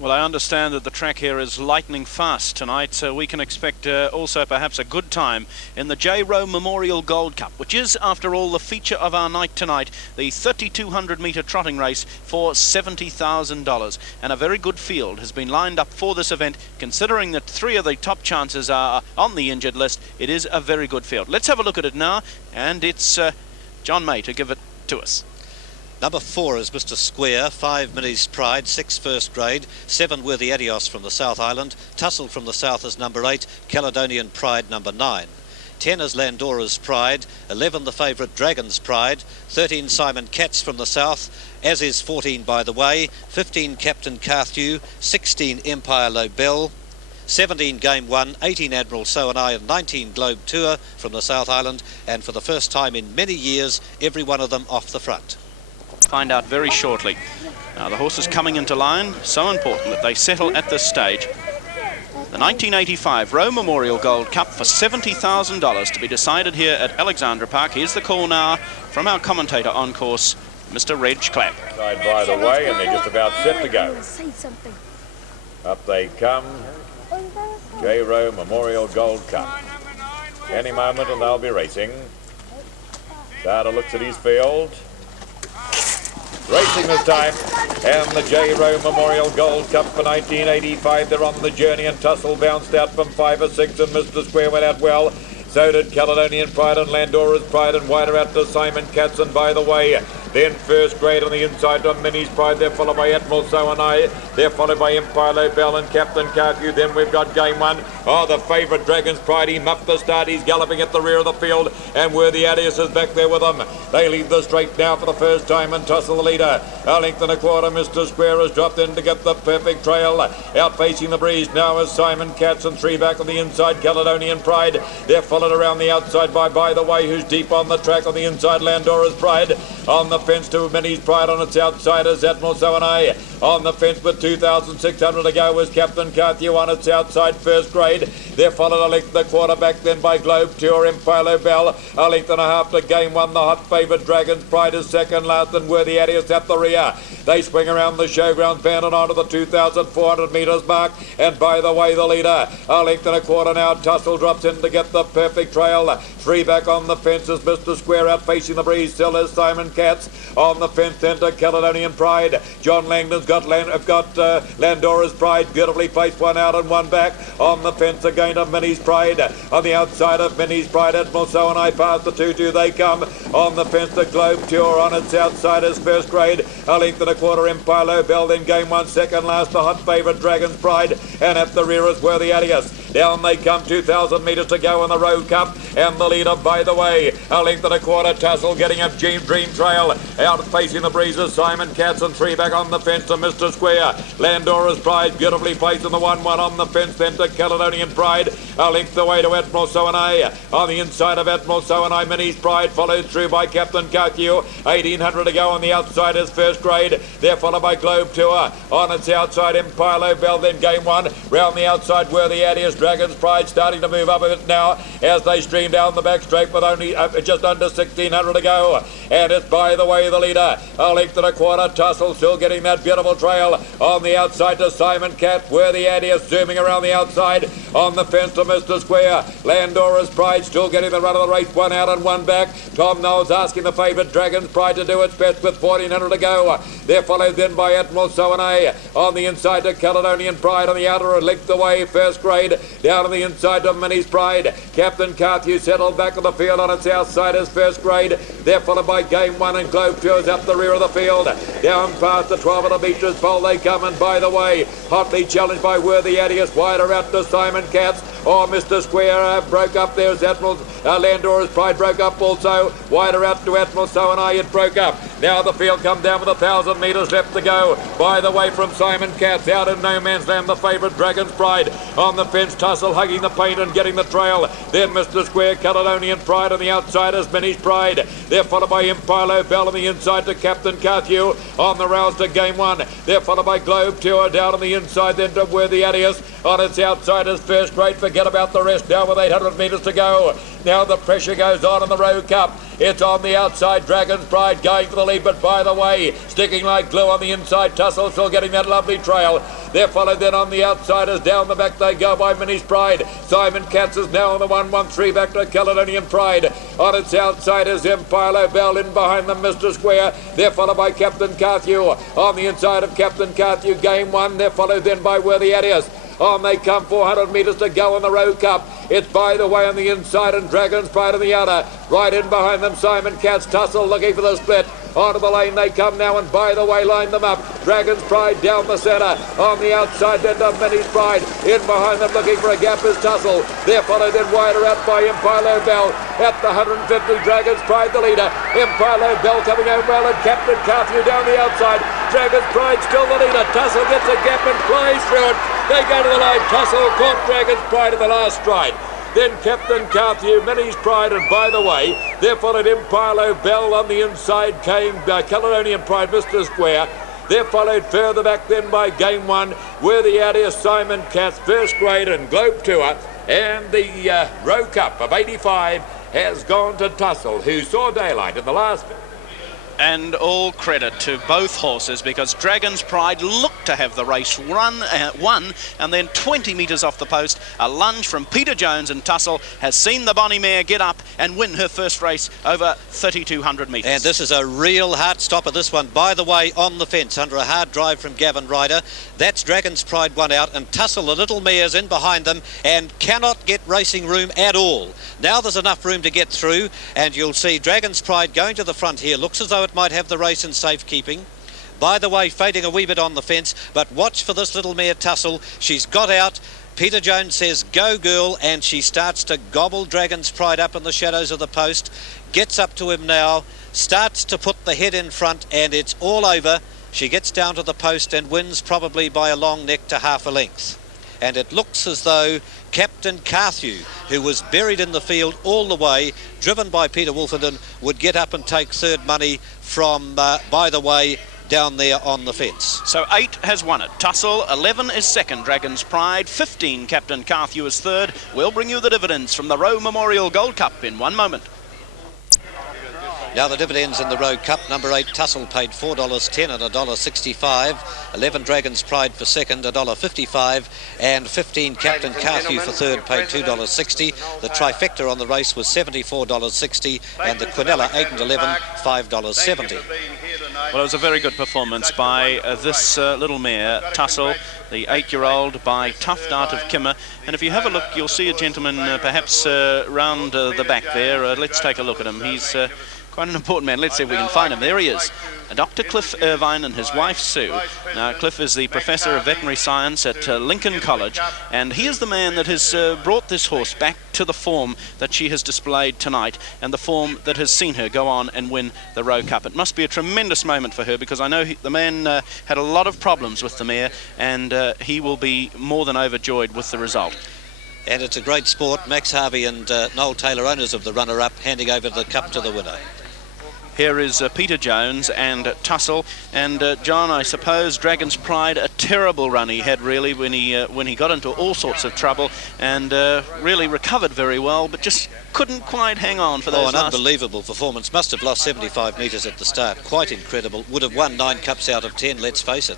Well, I understand that the track here is lightning fast tonight, so we can expect also perhaps a good time in the Rowe Memorial Gold Cup, which is, after all, the feature of our night tonight, the 3,200 metre trotting race for $70,000. And a very good field has been lined up for this event. Considering that 3 of the top chances are on the injured list, it is a very good field. Let's have a look at it now, and it's John May to give it to us. Number 4 is Mr. Square, 5 Minnie's Pride, 6 first grade, 7 Worthy Adios from the South Island, Tussle from the South is number 8, Caledonian Pride number 9. 10 is Landora's Pride, 11 the favourite Dragon's Pride, 13 Simon Katz from the South, as is 14 By the Way, 15 Captain Carthew, 16 Empire Lobel, 17 Game 1, 18 Admiral So and I, and 19 Globe Tour from the South Island, and for the first time in many years, every one of them off the front. Find out very shortly. Now the horses coming into line, so important that they settle at this stage. The 1985 Rowe Memorial Gold Cup for $70,000 to be decided here at Alexandra Park. Here's the call now from our commentator on course, Mr. Reg Clapp. Side by the way, and they're just about set to go. Up they come. Rowe Memorial Gold Cup. Any moment and they'll be racing. Data looks at his field. Racing this time, and the Rowe Memorial Gold Cup for 1985. They're on the journey, and Tussle bounced out from 5 or 6, and Mr. Square went out well. So did Caledonian Pride and Landora's Pride, and wider out to Simon Katz and By the Way. Then first grade on the inside on Minnie's Pride. They're followed by Admiral So and I. They're followed by Empire Lobel and Captain Carthew. Then we've got Game 1. Oh, the favourite Dragon's Pride. He muffed the start. He's galloping at the rear of the field. And Worthy Adios is back there with them. They lead the straight now for the first time, and Tussle the leader. A length and a quarter. Mr. Square has dropped in to get the perfect trail. Out facing the breeze now is Simon Katz, and 3 back on the inside, Caledonian Pride. They're followed around the outside by the Way, who's deep on the track on the inside, Landora's Pride. On the fence to Minnie's Pride on its outside is Admiral So and I. On the fence with 2,600 to go was Captain Carthew on its outside, first grade. They're followed a length and a quarter back then by Globe Tour, Empire Lobel. A length and a half to Game 1. The hot favourite Dragon's Pride is second last, and Worthy Adios at the rear. They swing around the showground band and onto the 2,400 metres mark. And By the Way, the leader. A length and a quarter now. Tussle drops in to get the perfect trail. 3 back on the fence is Mr. Square, out facing the breeze. Still is Simon Katz. On the fence then to Caledonian Pride. John Langdon's got Landora's Pride. Beautifully placed, 1 out and 1 back. On the fence again of Minnie's Pride. On the outside of Minnie's Pride, Admiral So and I past the 2-2 they come. On the fence the Globe Tour on its outside is first grade. A length and a quarter, Empire Lobel. Then Game 1, second last, the hot favourite Dragon's Pride. And at the rear is Worthy Adios. Down they come, 2,000 metres to go in the Rowe Cup, and the leader By the Way. A length and a quarter, Tussle getting up Dream Trail. Out facing the breezes, Simon Katz, and 3 back on the fence to Mr. Square. Landora's Pride beautifully placed in the 1-1 on the fence then to Caledonian Pride. A length away to Admiral So and I. On the inside of Admiral So and I, Minnie's Pride followed through by Captain Carthew. 1,800 to go on the outside is first grade. They're followed by Globe Tour. On its outside, Empire Lobel. Then Game 1. Round the outside, Worthy Adios. Dragon's Pride starting to move up a bit now as they stream down the back straight with only just under 1,600 to go. And it's By the Way, the leader. A length and a quarter. Tussle still getting that beautiful trail. On the outside to Simon Katz. Worthy Adios zooming around the outside. On the fence to Mr. Square. Landora's Pride still getting the run of the race. 1 out and 1 back. Tom Knowles asking the favourite Dragon's Pride to do its best with 1,400 to go. They're followed then by Admiral So and I. On the inside to Caledonian Pride. On the outer, a length away, first grade. Down on the inside to Minnie's Pride. Captain Carthew settled back on the field on its outside as first grade. They're followed by Game 1 and Globe Tours up the rear of the field. Down past the 12 of the Beatrice Bowl they come, and By the Way, hotly challenged by Worthy Adios. Wider out to Simon Katz. Oh, Mr. Square broke up there as Admiral Landora's Pride broke up also. Wider out to Admiral So and I, it broke up. Now the field come down with 1,000 metres left to go. By the Way from Simon Katz, out in no man's land, the favourite Dragon's Pride. On the fence, Tussle hugging the paint and getting the trail. Then Mr. Square, Caledonian Pride on the outside is Minnie's Pride. They're followed by Empire Lobel on the inside to Captain Carthew. On the rails to Game 1. They're followed by Globe Tour down on the inside then to Worthy Adios. On its outside is first grade. Forget about the rest now with 800 metres to go. Now the pressure goes on in the Rowe Cup. It's on the outside, Dragon's Pride going for the lead, but By the Way, sticking like glue on the inside, Tussle still getting that lovely trail. They're followed then on the outsiders. Down the back they go by Minnie's Pride. Simon Katz is now on the 1-1-3 back to Caledonian Pride. On its outside is Empire Bell. In behind them, Mr. Square. They're followed by Captain Carthew. On the inside of Captain Carthew, Game 1. They're followed then by Worthy Adios. On they come, 400 metres to go in the Rowe Cup. It's By the Way on the inside and Dragon's Pride on the outer. Right in behind them, Simon Katz, Tussle looking for the split. Onto the lane they come now, and By the Way line them up. Dragon's Pride down the centre. On the outside then to Minnie's Pride. In behind them looking for a gap is Tussle. They're followed then wider out by Empire Bell. At the 150, Dragon's Pride the leader. Empire Bell coming home well, and Captain Carthew down the outside. Dragon's Pride still the leader. Tussle gets a gap and flies through it. They go to the line. Tussle caught Dragon's Pride in the last stride. Then Captain Carthew, Minnie's Pride, and By the Way. They're followed Empire Bell. On the inside came Caledonian Pride, Mr. Square. They're followed further back then by Game 1, Worthy Adios, Simon Katz, First Grade and Globe Tour. And the Rowe Cup of 85 has gone to Tussle, who saw daylight in the last. And all credit to both horses, because Dragon's Pride looked to have the race won, and then 20 metres off the post, a lunge from Peter Jones, and Tussle has seen the bonny mare get up and win her first race over 3,200 metres. And this is a real hard stopper, this one. By the Way on the fence under a hard drive from Gavin Ryder. That's Dragon's Pride one out, and Tussle, the little mare's in behind them and cannot get racing room at all. Now there's enough room to get through, and you'll see Dragon's Pride going to the front here. Looks as though it might have the race in safekeeping. By the Way fading a wee bit on the fence, but watch for this little mare Tussle. She's got out. Peter Jones says go girl, and she starts to gobble Dragon's Pride up in the shadows of the post. Gets up to him now, starts to put the head in front, and it's all over. She gets down to the post and wins probably by a long neck to half a length. And it looks as though Captain Carthew, who was buried in the field all the way, driven by Peter Wolfenden, would get up and take third money from By the Way down there on the fence. So 8 has won it. Tussle, 11 is second. Dragon's Pride, 15 Captain Carthew is third. We'll bring you the dividends from the Rowe Memorial Gold Cup in 1 moment. Now the dividends in the Rowe Cup. Number 8 Tussle paid $4.10 and $1.65. 11 Dragon's Pride for second, $1.55, and 15 Captain Carthew for third paid $2.60. The trifecta on the race was $74.60, and the Quinella 8 and 11 $5.70. Well, it was a very good performance by this little mare, Tussle, the 8-year-old by Tough Dart of Kimmer. And if you have a look, you'll see a gentleman perhaps round the back there. Let's take a look at him. He's quite an important man. Let's see if we can find him. There he is. Dr. Cliff Irvine and his wife Sue. Now, Cliff is the Professor of Veterinary Science at Lincoln College, and he is the man that has brought this horse back to the form that she has displayed tonight, and the form that has seen her go on and win the Rowe Cup. It must be a tremendous moment for her, because I know the man had a lot of problems with the mare, and he will be more than overjoyed with the result. And it's a great sport. Max Harvey and Noel Taylor, owners of the runner-up, handing over the cup to the winner. Here is Peter Jones and Tussle, and John, I suppose Dragon's Pride, a terrible run he had really when he got into all sorts of trouble, and really recovered very well, but just couldn't quite hang on for those last... Unbelievable performance. Must have lost 75 metres at the start. Quite incredible. Would have won 9 cups out of 10, let's face it.